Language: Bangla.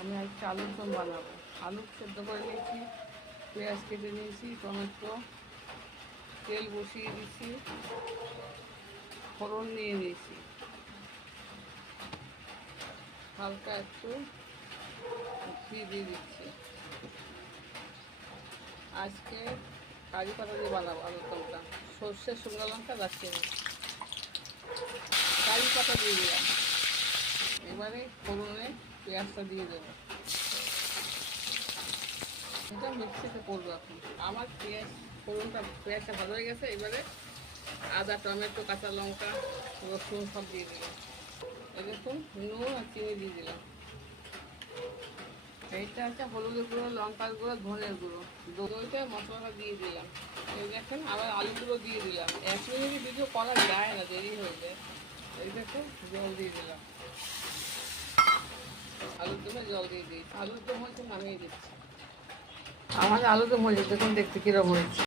আমি আজকে আলুর দম বানাবো। আলু সেদ্ধ করে নিয়েছি, পেঁয়াজ কেটে নিয়েছি, টমেটো, তেল বসিয়ে দিয়েছি, ফোড়ন নিয়ে নিয়েছি, হালকা একটু ঘি দিয়ে দিচ্ছি। আজকে কারি পাতা দিয়ে বানাবো আলুর দমটা। সর্ষে, শুকনো লঙ্কা, দারচিনি, কারি পাতা দিয়ে দিলাম। এবারে ফোড়নে পেঁয়াজটা দিয়ে দেবো। এটা মিক্সিতে করবো এখন। আমার পেঁয়াজটা ভালো হয়ে গেছে। এবারে আদা, টমেটো, কাঁচা লঙ্কা, রসুন সব দিয়ে দিলাম। এরকম নুন আর চিনি দিয়ে দিলাম। এইটা হচ্ছে হলুদের গুঁড়ো, লঙ্কার গুঁড়ো, ধনের গুঁড়ো, দইটা মশলাটা দিয়ে দিলাম। এই দেখেন আবার আলুগুলো দিয়ে দিলাম। 1 মিনিট ভিডিও করা যায় না, দেরি হয়ে যায়। এই দেখুন জল দিয়ে দিলাম। আলুর দমে জল দিয়ে দিই। আলুর দম হয়েছে, নামিয়ে দিচ্ছি। আমাদের আলুর দম হয়েছে, দেখুন দেখতে কীরকম হয়েছে।